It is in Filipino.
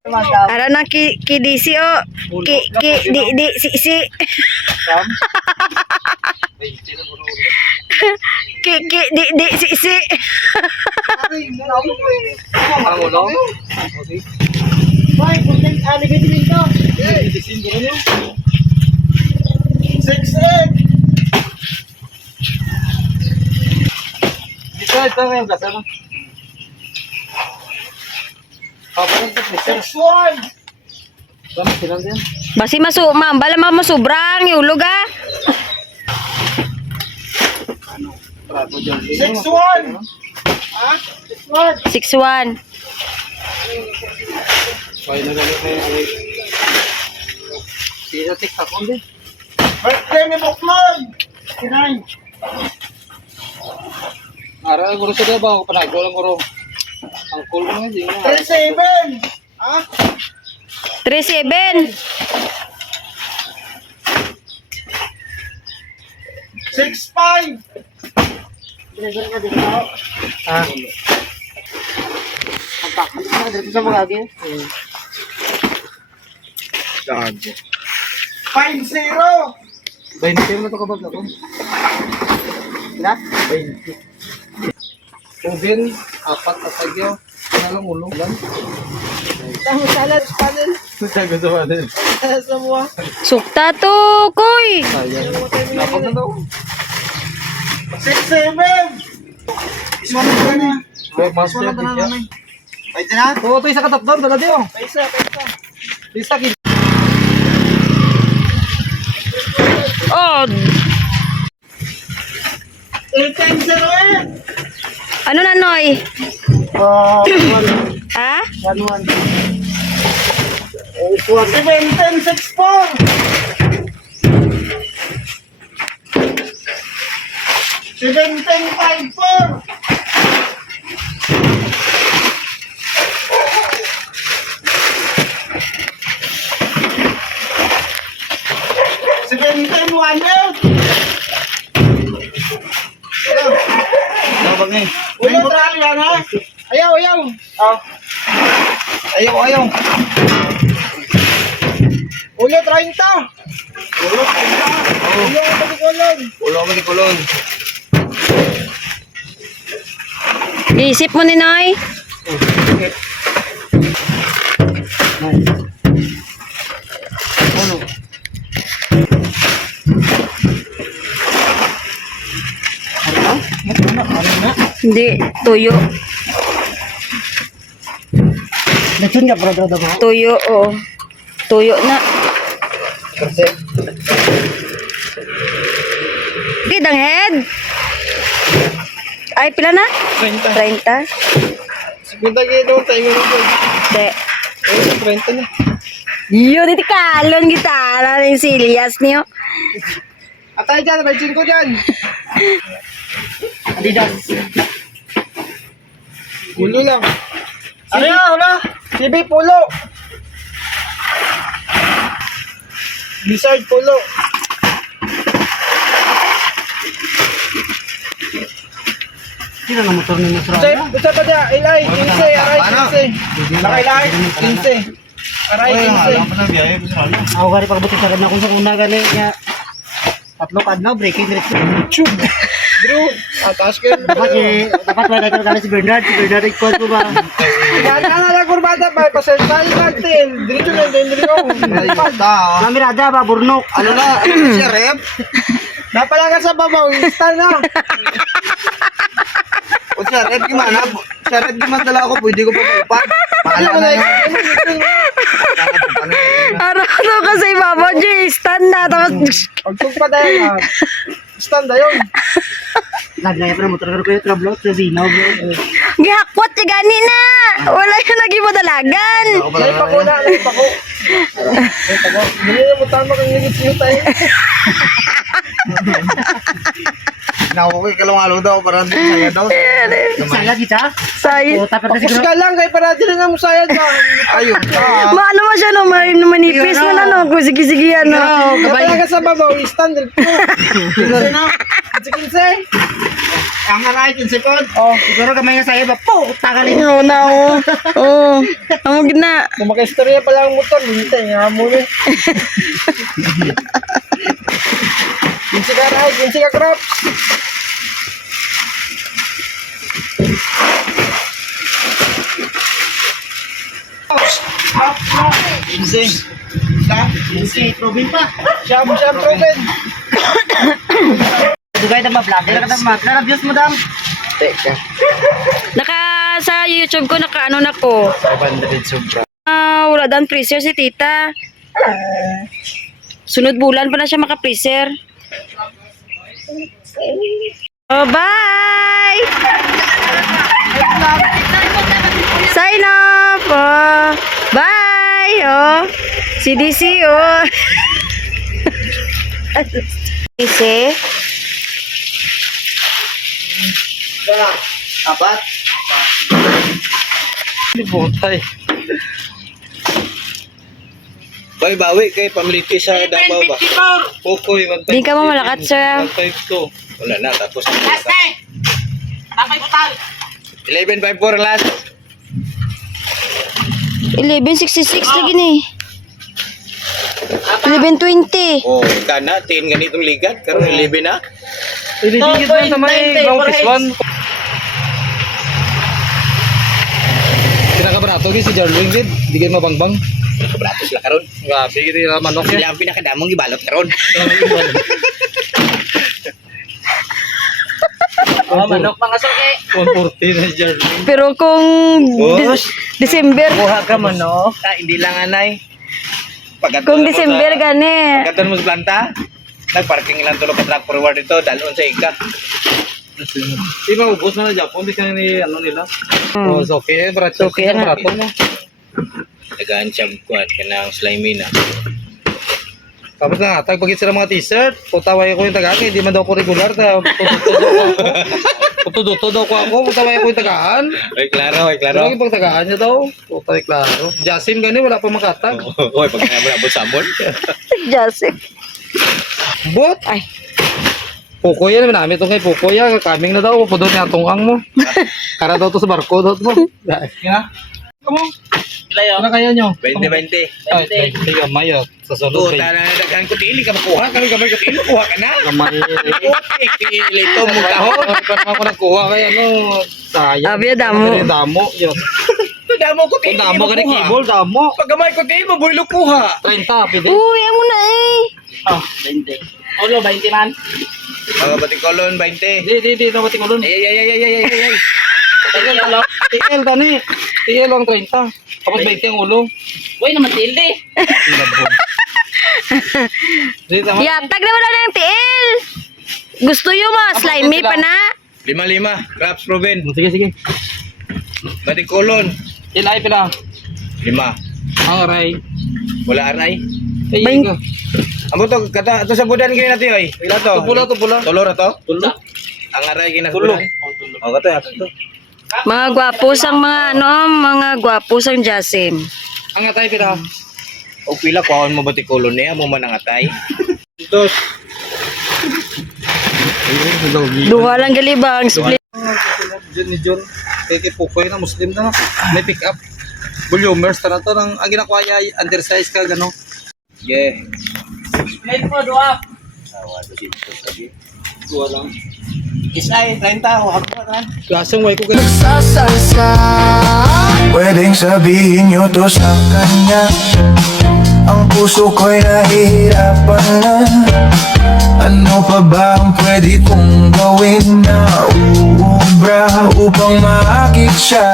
Ara na ki DC o. Di si. Di si. Ito yung kasama. Basi bala masubrang iulog ah. 6-1. 6-1. Kaya na galit na yung tinatik sa kundi. Birthday ni Bukman! Kinay! Ara, guro sa ba? Panago lang guro. Ang cool mo nga. 3-7! Ha? 3-7. 6-5! Ah. Dito sa mga agin. 5-0! 20 mo ito kapag ako. Na? 20. Ubin, 4 kasagyo. Nalang ulong lang. Tahu salat panel. Sago sa panel. Semua. Sukta to, koy. Sayang. Napag na daw. 6-7! Iswanan ka na. Master Bidya. Pwede na? Oo, ito isa katap doon. Dala diyo. Paisa. Isa. Oh. 8-0. Ano na, Noy? Ha? 1-1. 7-10-6-4. 7-10-5-4. 7-10-1-8. Ulo trali yan ha? Ayaw. Ayaw. Ulo 30. Ulo di kulon. Isip mo ni Noy. Hindi, tuyo. Lechon ka para daw mo. Tuyo, oh. Tuyo na. Kasi Gidang head. Ay, pila na? 30. 30. Sigunda gino tayo mo ko. De. 30 na. Yo, dito kalon gitara ng Silias niyo. Atay dyan, may chin ko dyan. Adidas. Pulo lang. Wala. CB pulo. Blizzard pulo. Sino na motor ni Nasrani? Usa pa dya, ilay, 15, aray, 15. Nakailay, 15. Aray, 15. Ako gari pagbuti sa kanya kung sa una gani niya. Tatlo kadlaw breaking direct. Bro, atas ka. Dapat wala ka kala si Bernard ikot ko ba. Gana na lang kurbada ba pasensya natin. Diretso na din dito. Namirada ba burnok. Ano na? Si Rep? Napala ka sa babaw, instal na. O si Rep gimana? Si Rep gimana dala ako, pwede ko pa upat. Paala na yun. Ano kasi baba, stand na. Tapos, Pagtug pa tayo na. Stand na yun. Lagay pa na motor ko yung travel sa Zinaw bro. gihakwat si gani na. Wala yung lagi mo dalagan. Naipa ko. Hindi na mo tama kang ligit siyo tayo. Naku ko, ikalawalo daw, parang di saya daw. Saya kita. Say. O tapos Tapos ka lang, kay para di na mo saya dyan. Ayun ka. Maano mo siya no, manipis mo na no. Kung sige yan no. Kapala ka sa babaw, stand dito. Sige na. Sige na. Ang aray, 15 seconds. Oh. Siguro kamay nga sa'yo ba? Po, tagalin. Oo na, oo. Oo. Amog na. Kung maka-istorya pala ang motor, hintay nga mo eh. 15 ka Ray, 15 ka Krap. Si Robin pa. Siyam, Ruben. Dugay na ma-vlogger ka na ma-vlog. Views mo dam. Teka, Sa YouTube ko, naka-ano na ko. 500 sobra. Wala dan freezer si tita. Sunod bulan pa na siya maka-freezer. Oh, bye! Sign off! Oh. Bye! Oh. CDC, oh. CDC. Apat. Botay. Bay, bawi kay pamiliti sa Davao ba? Pokoy, 152. Di ka mo malakat, sir. 152. Wala na, tapos. Tapay putal. 1154 last. 1166 lagi ni. 1120. Oh, kana, 10 ganitong ligat. Karon 11 na. Ilibigit mo sa may Bangkis 1. Pinakabarato ni si Jarwin Gid. Di kayo mabangbang. Beratus lah karon. Grabe, gini na manok Sila niya. ang pinakadamong gibalot karon. Manok mga suki. 140 na si Jarwin. Pero kung December, Buha ka manok. Hindi lang anay. kung December gani. Pagkatan mo sa planta, nagparking lang tulo ka truck forward dito, dalon sa ika. Di ba ubos na na Japon? Di ka ni ano nila? Oh, so okay. Barato. Okay na. Barato mo. Tagaan siyang kuhat ka ng slimy na. Tapos na, tagpagit sila mga t-shirt. Putaway ko yung tagaan. Hindi man daw ko regular. Putuduto daw ko ako. Putaway ko yung tagaan. Ay, klaro, ay, Pero yung pag tagaan niya daw. Putay klaro. Jasim gani, wala pa makatag. Hoy, pag nabot samon. Joseph. But, Ay, Pukoy yan. Namin ito kay Pukoy yan. Kaming na daw. Pudot niya tungang mo. Kara daw to sa barko. Daw to. Yan. Come on. Ilayo. Ano kaya nyo? 20-20. Ay, sige, mayo. Sa sunod. Puta na nagdagan ko tili ka makuha. Kami ko tili kuha ka na. Kamay. Puti, tili to mo tahon. Pero ako nagkuha kay ano. Sayang. Abi, damo. Ano yung damo. Yun. Ito damo ko tili. Kung damo ka na keyboard, damo. Pagkamay ko tili mo, bulo kuha. 30, pwede. uy, amo na eh. Oh, 20. Olo, 20 man. Mga batikolon, 20. Di, naman tingulon. Ay. TL, tani. TL ang 30. Tapos 20 ang ulo. Uy, naman tilde. Di, tama. Yatag naman na ng tiil. Gusto yung mga slimy pa na. 5-5. Craps Ruben. Sige. Batikolon. Ilay pila. 5. Ang aray. Wala aray. Ay, Bing. ikaw. Amo to kata to sa budan kini natin oy. Ila to. Tupula. Tulo ra to. Tulo. Ang aray kini Tulo. budan. Oh, kato ato to. Mga gwapos ang mga gwapos ang Jasim. Ang atay pila. O pila kuhaon mo batikolon niya mo man ang atay. Dos. Duha lang galibang. Split. John ni John. Kay Pukoy na Muslim na. May pick up. Volumers na to ng ang ginakuha niya undersize ka gano. Yeah. Plate mo, dua. Sawa to dito sabi. Kuha lang. Isay 30 ho hagpo kan. Klaseng way ko ganun. Nagsasalsa Pwedeng sabihin nyo to sa kanya Ang puso ko'y nahihirapan na Ano pa ba ang pwede kong gawin na uubra upang maakit siya